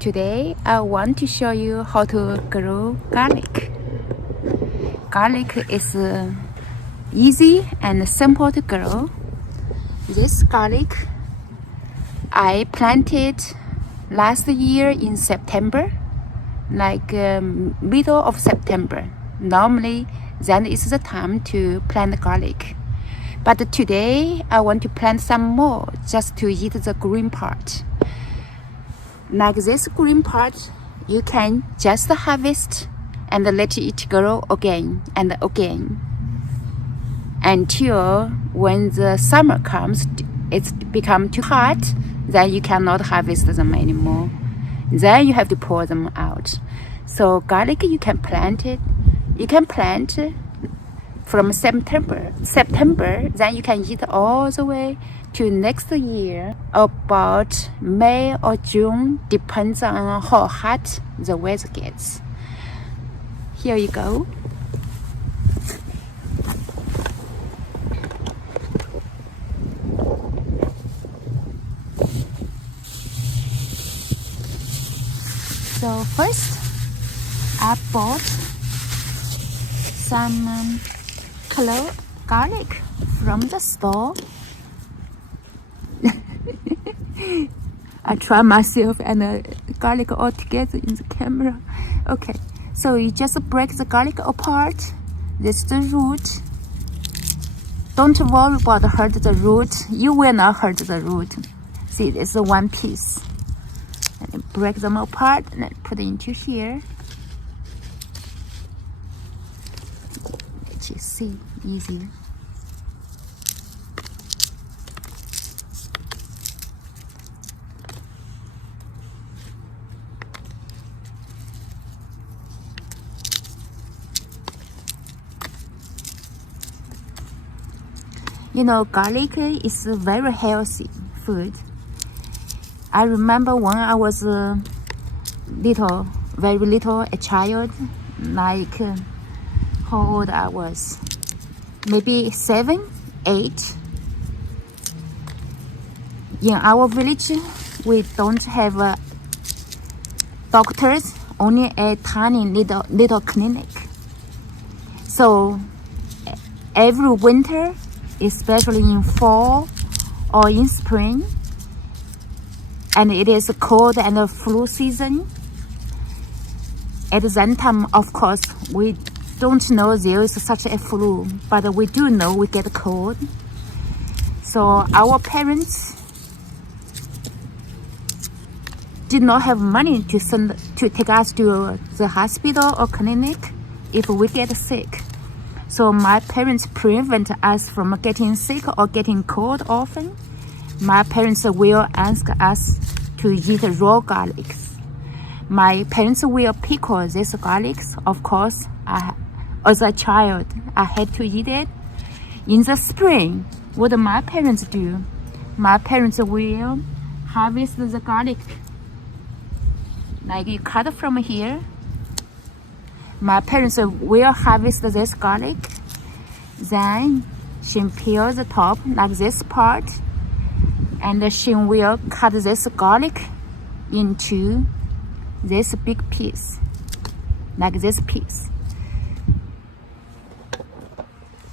Today I want to show you how to grow garlic. Garlic is easy and simple to grow. This garlic I planted last year in September, like middle of September. Normally then is the time to plant garlic. But today I want to plant some more just to eat the green part. Like this green part, you can just harvest and let it grow again and again until when the summer comes, it's become too hot, then you cannot harvest them anymore. Then you have to pull them out. So garlic, you can plant it. You can plant from September, then you can eat all the way to next year, about May or June, depends on how hot the weather gets. Here you go. So first, I bought some clove garlic from the store. I try myself and garlic all together in the camera. Okay, so you just break the garlic apart. This is the root. Don't worry about hurt the root. You will not hurt the root. See, it's one piece. And break them apart and put it into here. Let you see, easier. You know, garlic is a very healthy food. I remember when I was little, very little, a child, like how old I was, maybe 7, 8. In our village, we don't have doctors, only a tiny little clinic. So every winter, especially in fall or in spring, and it is cold and flu season. At that time, of course, we don't know there is such a flu, but we do know we get cold. So our parents did not have money to take us to the hospital or clinic if we get sick. So my parents prevent us from getting sick or getting cold often. My parents will ask us to eat raw garlics. My parents will pickle this garlics. Of course, as a child, I had to eat it. In the spring, what my parents do? My parents will harvest the garlic. Like you cut from here. My parents will harvest this garlic. Then she peels the top like this part. And she will cut this garlic into this big piece. Like this piece.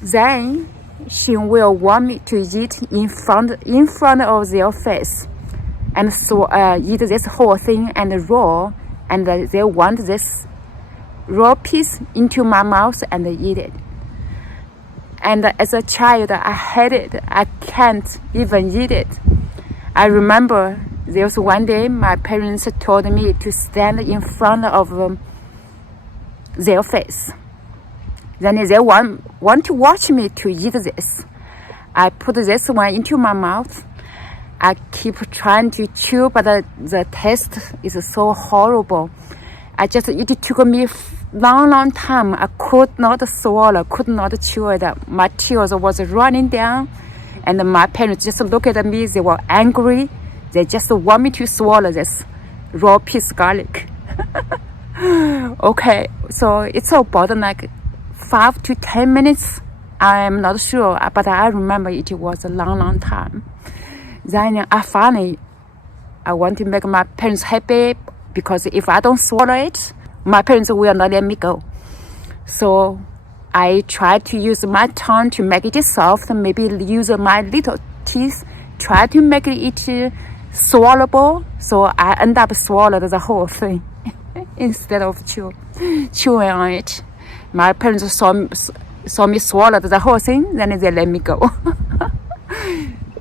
Then she will want me to eat in front of their face. And so eat this whole thing and raw. And they want this raw piece into my mouth and eat it. And as a child, I hate it. I can't even eat it. I remember there was one day my parents told me to stand in front of their face. Then they want to watch me to eat this. I put this one into my mouth. I keep trying to chew, but the taste is so horrible. It took me long time. I could not swallow, could not chew it. My tears was running down, and my parents just looked at me. They were angry. They just want me to swallow this raw piece garlic. Okay, so it's about like 5 to 10 minutes. I'm not sure, but I remember it was a long time. Then I want to make my parents happy because if I don't swallow it, my parents will not let me go. So I try to use my tongue to make it soft, maybe use my little teeth, try to make it swallowable. So I end up swallowing the whole thing instead of chewing on it. My parents saw me swallow the whole thing, then they let me go.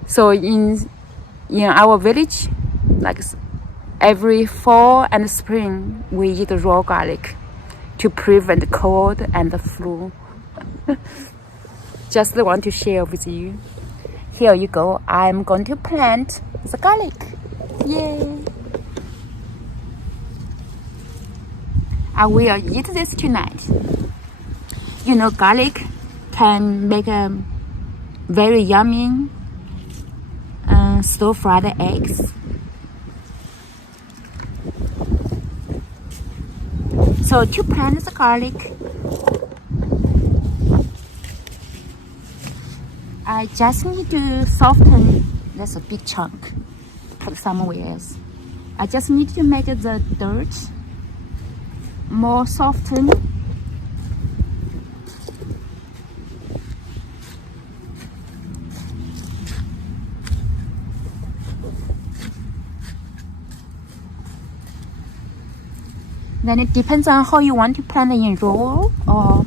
So in our village, like every fall and spring, we eat raw garlic to prevent cold and the flu. Just want to share with you. Here you go. I'm going to plant the garlic. Yay! I will eat this tonight. You know, garlic can make a very yummy stir-fried eggs. So to plant the garlic, I just need to soften. That's a big chunk. Put somewhere else. I just need to make the dirt more softened. Then it depends on how you want to plant it in row or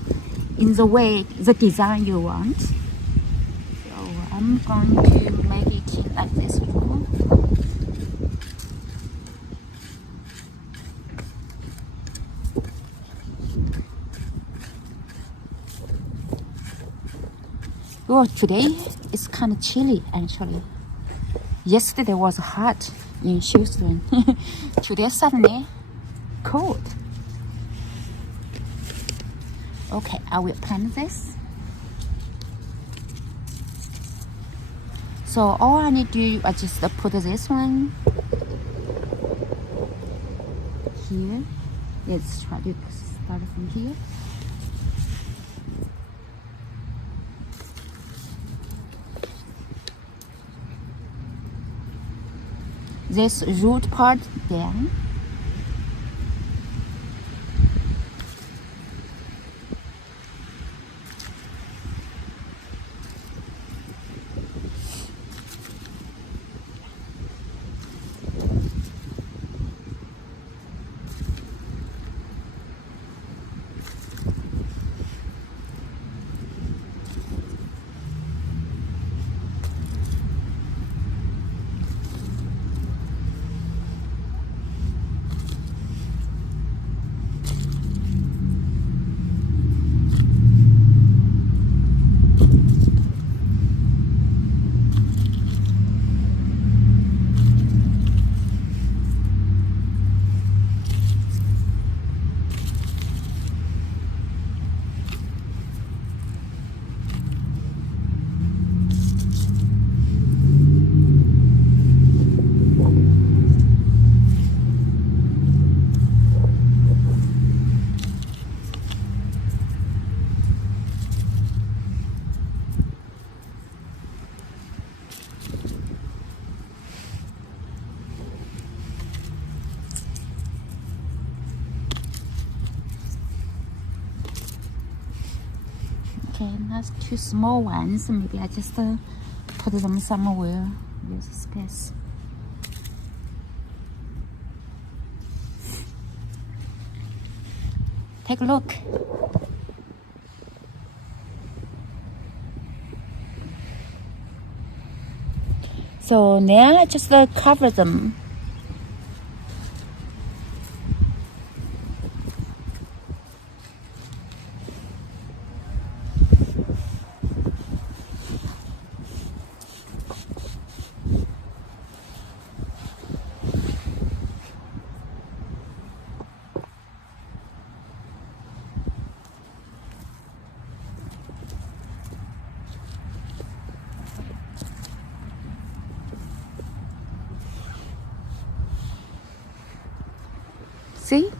in the way, the design you want. So I'm going to make it like this row. Oh, today it's kind of chilly actually. Yesterday was hot in Houston. Today suddenly cold. Okay, I will plant this. So all I need to do is just put this one here. Let's try to start from here. This root part there. Okay, that's two small ones. Maybe I just put them somewhere. Use space. Take a look. So now I just cover them. See?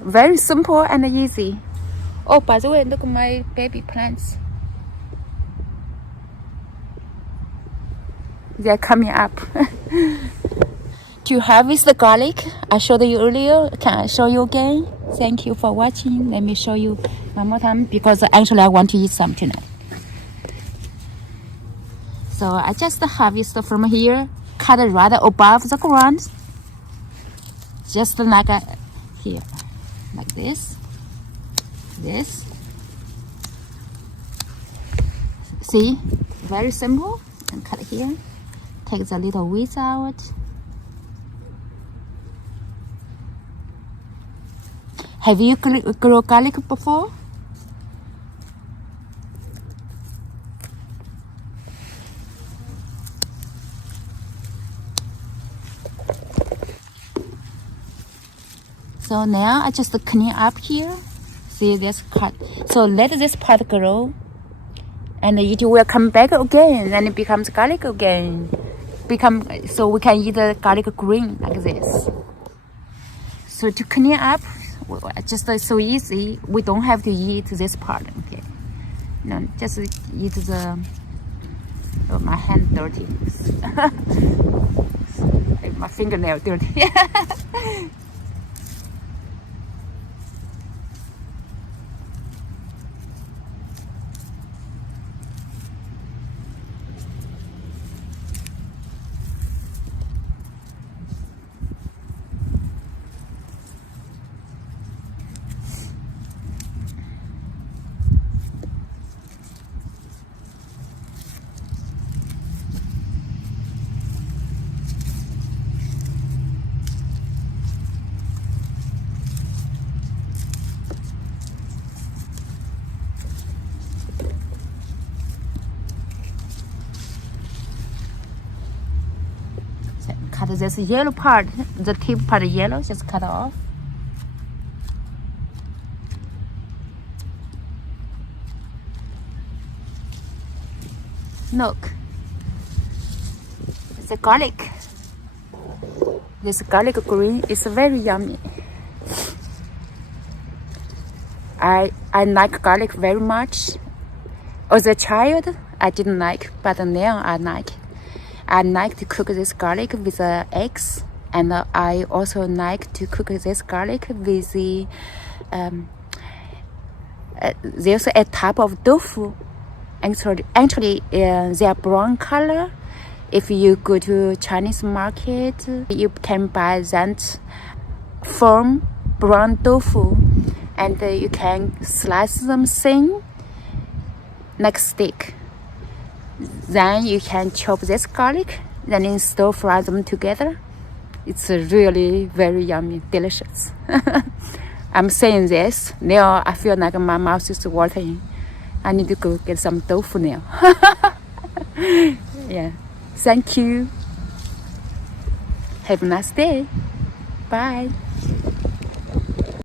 Very simple and easy. Oh, by the way, look at my baby plants. They're coming up. to harvest the garlic. I showed you earlier. Can I show you again? Thank you for watching. Let me show you one more time because actually I want to eat some tonight. So I just harvest from here, cut it right above the ground, just like here, like this. See, very simple. And cut here. Take the little weeds out. Have you grown garlic before? So now I just clean up here. See this cut. So let this part grow, and it will come back again, and it becomes garlic again. So we can eat the garlic green like this. So to clean up, just so easy. We don't have to eat this part. Okay, no, just eat the. Oh, my hand dirty. My fingernail dirty. Cut this yellow part, the tip part yellow, just cut off. Look, the garlic. This garlic green is very yummy. I like garlic very much. As a child, I didn't like, but now I like. I like to cook this garlic with eggs, and I also like to cook this garlic with the there's a type of tofu. Actually, they are brown color. If you go to Chinese market, you can buy that firm brown tofu, and you can slice them thin like stick. Then you can chop this garlic, then you stir fry them together. It's really very yummy, delicious. I'm saying this, now I feel like my mouth is watering. I need to go get some tofu now. Yeah, thank you. Have a nice day. Bye.